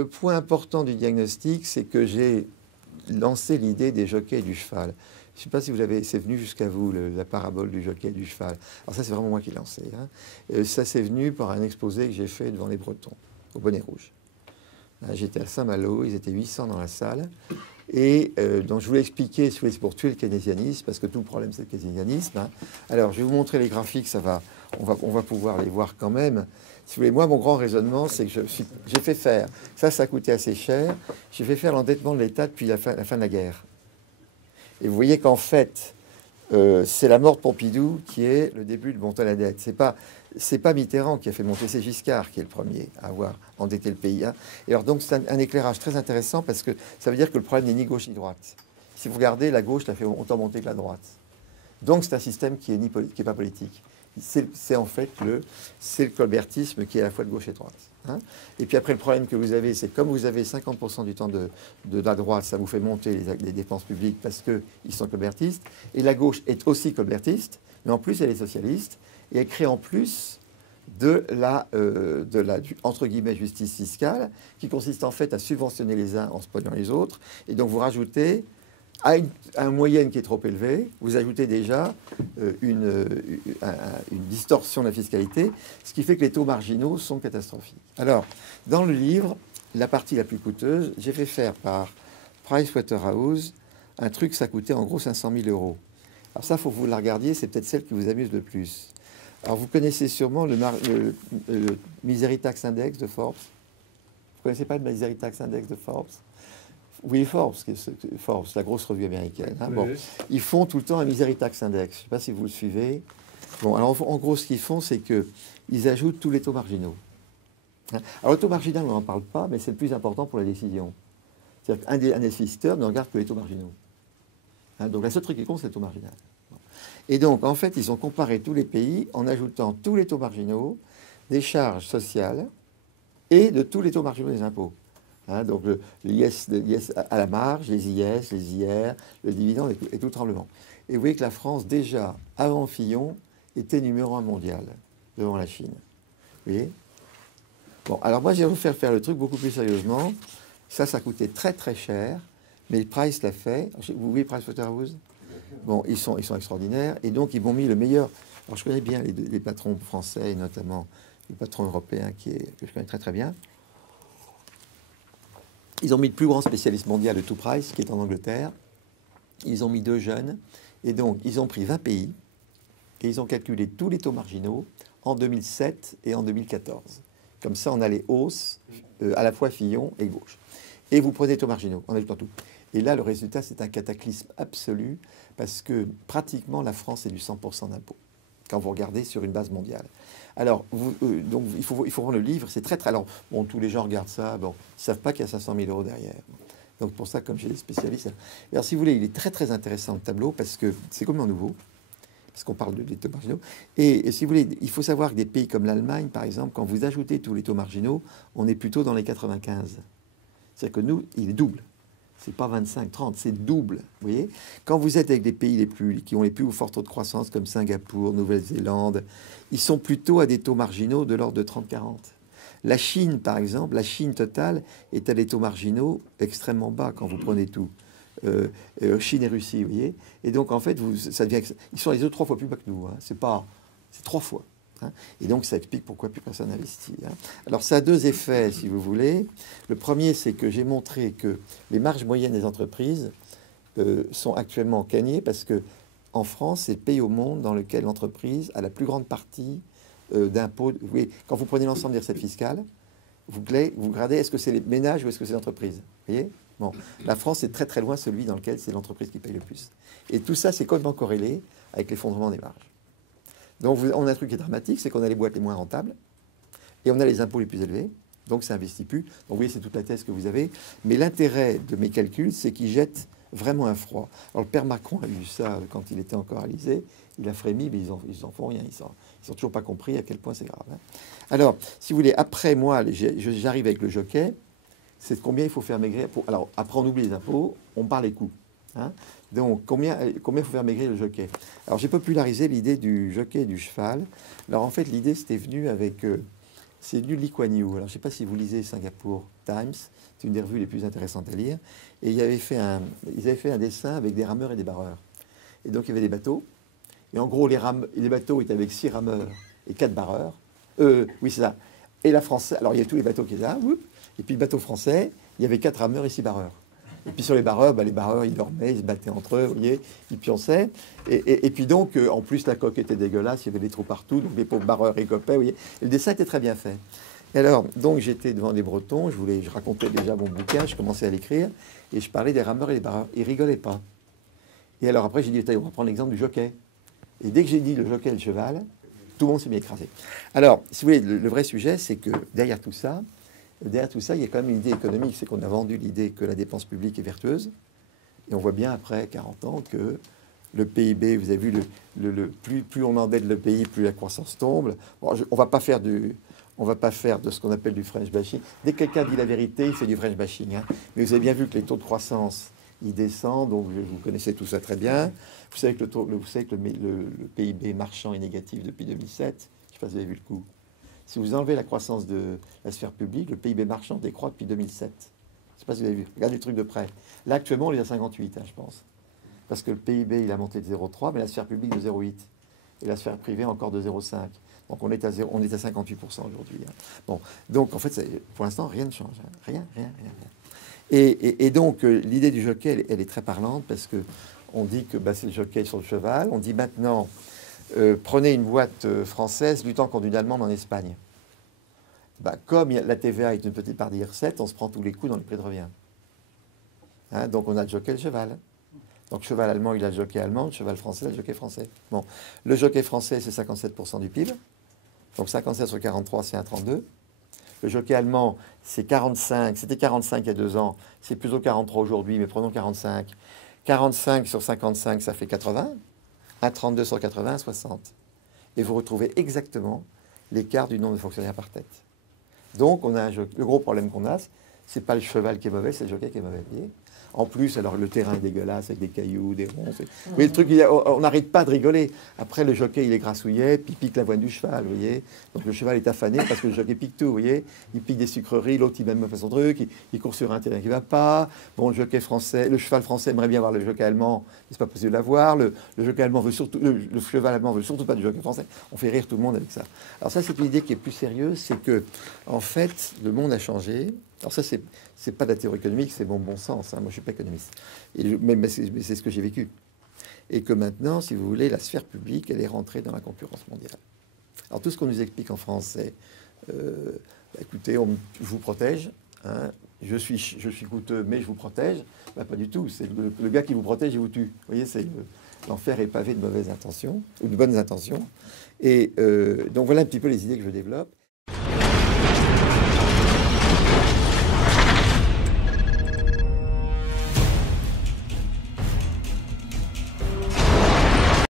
le point important du diagnostic, c'est que j'ai lancé l'idée des jockeys et du cheval. Je ne sais pas si vous avez, c'est venu jusqu'à vous, la parabole du jockey et du cheval. Alors ça, c'est vraiment moi qui l'ai lancé. Hein. Ça, c'est venu par un exposé que j'ai fait devant les Bretons, au Bonnet Rouge. J'étais à Saint-Malo, ils étaient 800 dans la salle. Et donc, je voulais expliquer, c'est pour tuer le keynésianisme, parce que tout le problème, c'est le keynésianisme. Hein. Alors, je vais vous montrer les graphiques, on va pouvoir les voir quand même. Si vous voulez, moi, mon grand raisonnement, c'est que j'ai fait faire, ça a coûté assez cher, j'ai fait faire l'endettement de l'État depuis la fin de la guerre. Et vous voyez qu'en fait, c'est la mort de Pompidou qui est le début de monter la dette. C'est pas Mitterrand qui a fait monter, c'est Giscard qui est le premier à avoir endetté le pays. Hein. Et alors donc c'est un éclairage très intéressant parce que ça veut dire que le problème n'est ni gauche ni droite. Si vous regardez, la gauche l'a fait autant monter que la droite. Donc c'est un système qui est pas politique. C'est en fait le colbertisme qui est à la fois de gauche et de droite. Hein. Et puis après, le problème que vous avez, c'est comme vous avez 50% du temps de la droite, ça vous fait monter les dépenses publiques parce qu'ils sont colbertistes. Et la gauche est aussi colbertiste, mais en plus elle est socialiste. Et elle crée en plus du, entre guillemets, justice fiscale, qui consiste en fait à subventionner les uns en spoilant les autres. Et donc vous rajoutez à une moyenne qui est trop élevée, vous ajoutez déjà une distorsion de la fiscalité, ce qui fait que les taux marginaux sont catastrophiques. Alors, dans le livre, la partie la plus coûteuse, j'ai fait faire par Pricewaterhouse un truc, ça coûtait en gros 500 000 euros. Alors ça, il faut que vous la regardiez, c'est peut-être celle qui vous amuse le plus. Alors, vous connaissez sûrement le Misery Tax Index de Forbes. Vous connaissez pas le Misery Tax Index de Forbes? Oui, Forbes, la grosse revue américaine. Hein. Bon, ils font tout le temps un Misery Tax Index. Je ne sais pas si vous le suivez. Bon, alors en gros, ce qu'ils font, c'est qu'ils ajoutent tous les taux marginaux. Hein. Alors, le taux marginal, on n'en parle pas, mais c'est le plus important pour la décision. C'est-à-dire qu'un des investisseurs ne regarde que les taux marginaux. Hein, donc, la seule truc qui compte, c'est le taux marginal. Et donc, en fait, ils ont comparé tous les pays en ajoutant tous les taux marginaux des charges sociales et de tous les taux marginaux des impôts. Hein, donc, l'IS à la marge, les IS, les IR, le dividende et tout le tremblement. Et vous voyez que la France, déjà, avant Fillon, était numéro 1 mondial devant la Chine. Vous voyez? Bon, alors moi, je vais vous faire le truc beaucoup plus sérieusement. Ça coûtait très, très cher, mais Price l'a fait. Vous voyez Pricewaterhouse? Bon, ils sont extraordinaires. Et donc, ils m'ont mis le meilleur. Alors, je connais bien les patrons français, et notamment les patrons européens que je connais très, très bien. Ils ont mis le plus grand spécialiste mondial de tout Price, qui est en Angleterre. Ils ont mis 2 jeunes. Et donc, ils ont pris 20 pays. Et ils ont calculé tous les taux marginaux en 2007 et en 2014. Comme ça, on a les hausses, à la fois Fillon et gauche. Et vous prenez les taux marginaux, en ajoutant tout. Et là, le résultat, c'est un cataclysme absolu, parce que pratiquement la France est du 100% d'impôt, quand vous regardez sur une base mondiale. Alors, donc, il faut prendre le livre, c'est très, très... Alors, bon, tous les gens regardent ça, bon, ils ne savent pas qu'il y a 500 000 euros derrière. Donc, pour ça, comme j'ai des spécialistes... Alors, si vous voulez, il est très, très intéressant, le tableau, parce que c'est complètement nouveau, parce qu'on parle des taux marginaux. Et si vous voulez, il faut savoir que des pays comme l'Allemagne, par exemple, quand vous ajoutez tous les taux marginaux, on est plutôt dans les 95. C'est-à-dire que nous, il est double. C'est pas 25, 30, c'est double. Vous voyez, quand vous êtes avec des pays qui ont les plus forts taux de croissance, comme Singapour, Nouvelle-Zélande, ils sont plutôt à des taux marginaux de l'ordre de 30-40. La Chine, par exemple, la Chine totale est à des taux marginaux extrêmement bas quand vous prenez tout. Chine et Russie, vous voyez. Et donc, en fait, ça devient, ils sont les autres 3 fois plus bas que nous. Hein. C'est 3 fois. Hein. Et donc, ça explique pourquoi plus personne n'investit. Hein. Alors, ça a 2 effets, si vous voulez. Le premier, c'est que j'ai montré que les marges moyennes des entreprises sont actuellement gagnées parce que en France, c'est le pays au monde dans lequel l'entreprise a la plus grande partie d'impôts. Vous voyez, quand vous prenez l'ensemble des recettes fiscales, vous regardez, est-ce que c'est les ménages ou est-ce que c'est l'entreprise? Vous voyez? Bon, la France est très très loin celui dans lequel c'est l'entreprise qui paye le plus. Et tout ça, c'est complètement corrélé avec l'effondrement des marges. Donc, on a un truc qui est dramatique, c'est qu'on a les boîtes les moins rentables et on a les impôts les plus élevés. Donc, ça investit plus. Donc, vous voyez, c'est toute la thèse que vous avez. Mais l'intérêt de mes calculs, c'est qu'ils jettent vraiment un froid. Alors, le père Macron a vu ça quand il était encore à l'Élysée. Il a frémi, mais ils en font rien. Ils n'ont toujours pas compris à quel point c'est grave. Hein. Alors, si vous voulez, après moi, j'arrive avec le jockey. C'est combien il faut faire maigrir. Alors, après, on oublie les impôts, on parle les coûts. Hein. Donc, combien il faut faire maigrir le jockey? Alors, j'ai popularisé l'idée du jockey et du cheval. Alors, en fait, l'idée, c'était venu avec c'est du Lee Kuan Yew. Alors, je ne sais pas si vous lisez Singapore Times, c'est une des revues les plus intéressantes à lire. Et ils avaient fait un dessin avec des rameurs et des barreurs. Et donc, il y avait des bateaux. Et en gros, les bateaux étaient avec 6 rameurs et 4 barreurs. Oui, c'est ça. Et la française, alors il y avait tous les bateaux qui étaient là, et puis le bateau français, il y avait 4 rameurs et 6 barreurs. Et puis sur les barreurs, ils dormaient, ils se battaient entre eux, vous voyez, ils pionçaient. Et puis donc, en plus, la coque était dégueulasse, il y avait des trous partout, donc les pauvres barreurs écopaient, vous voyez. Et le dessin était très bien fait. Et alors, donc j'étais devant les Bretons, je racontais déjà mon bouquin, je commençais à l'écrire, et je parlais des rameurs et des barreurs. Ils rigolaient pas. Et alors après, j'ai dit, on va prendre l'exemple du jockey. Et dès que j'ai dit le jockey et le cheval, tout le monde s'est mis à écraser. Alors, si vous voulez, le vrai sujet, c'est que derrière tout ça, il y a quand même une idée économique. C'est qu'on a vendu l'idée que la dépense publique est vertueuse. Et on voit bien après 40 ans que le PIB, vous avez vu, plus on endette le pays, plus la croissance tombe. Bon, on va pas faire de ce qu'on appelle du French bashing. Dès que quelqu'un dit la vérité, il fait du French bashing. Hein. Mais vous avez bien vu que les taux de croissance, ils descendent. Donc, vous connaissez tout ça très bien. Vous savez que le PIB marchand est négatif depuis 2007. Je ne sais pas si vous avez vu le coup. Si vous enlevez la croissance de la sphère publique, le PIB marchand décroît depuis 2007. Je ne sais pas si vous avez vu. Regardez le truc de près. Là, actuellement, on est à 58, hein, je pense. Parce que le PIB, il a monté de 0,3, mais la sphère publique de 0,8. Et la sphère privée encore de 0,5. Donc, on est à 58% aujourd'hui. Hein. Bon, donc, en fait, pour l'instant, rien ne change. Hein. Rien. Et donc, l'idée du jockey, elle est très parlante parce que on dit que c'est le jockey sur le cheval. On dit maintenant, prenez une boîte française luttant contre une allemande en Espagne. Comme la TVA est une petite part des recettes, on se prend tous les coups dans le prix de revient. Hein, donc, on a le jockey et le cheval. Donc, cheval allemand, il a le jockey allemand. Le cheval français, il a le jockey français. Bon, le jockey français, c'est 57% du PIB. Donc, 57 sur 43, c'est 1,32. Le jockey allemand, c'est 45. C'était 45 il y a 2 ans. C'est plutôt 43 aujourd'hui, mais prenons 45. 45 sur 55, ça fait 80. 1,32 sur 80, 60. Et vous retrouvez exactement l'écart du nombre de fonctionnaires par tête. Donc, on a le gros problème qu'on a, c'est pas le cheval qui est mauvais, c'est le jockey qui est mauvais. En plus, alors le terrain est dégueulasse avec des cailloux, des ronces. Vous voyez, le truc, on n'arrête pas de rigoler. Après, le jockey, il est grassouillet, puis il pique l'avoine du cheval, vous voyez. Donc le cheval est affané parce que le jockey pique tout, vous voyez. Il pique des sucreries, l'autre, il même fait son truc, il court sur un terrain qui ne va pas. Bon, le jockey français, le cheval français aimerait bien voir le jockey allemand, mais c'est pas possible de l'avoir. Le jockey allemand veut surtout, le cheval allemand veut surtout pas du jockey français. On fait rire tout le monde avec ça. Alors ça, c'est une idée qui est plus sérieuse, c'est que, en fait, le monde a changé. Alors ça, c'est pas de la théorie économique, c'est mon bon sens. Hein. Moi, je suis pas économiste. Mais c'est ce que j'ai vécu. Et que maintenant, si vous voulez, la sphère publique, elle est rentrée dans la concurrence mondiale. Alors tout ce qu'on nous explique en France, c'est écoutez, je vous protège. Hein, je suis coûteux, mais je vous protège. Pas du tout. C'est le gars qui vous protège, il vous tue. Vous voyez, l'enfer est pavé de mauvaises intentions, ou de bonnes intentions. Et donc voilà un petit peu les idées que je développe.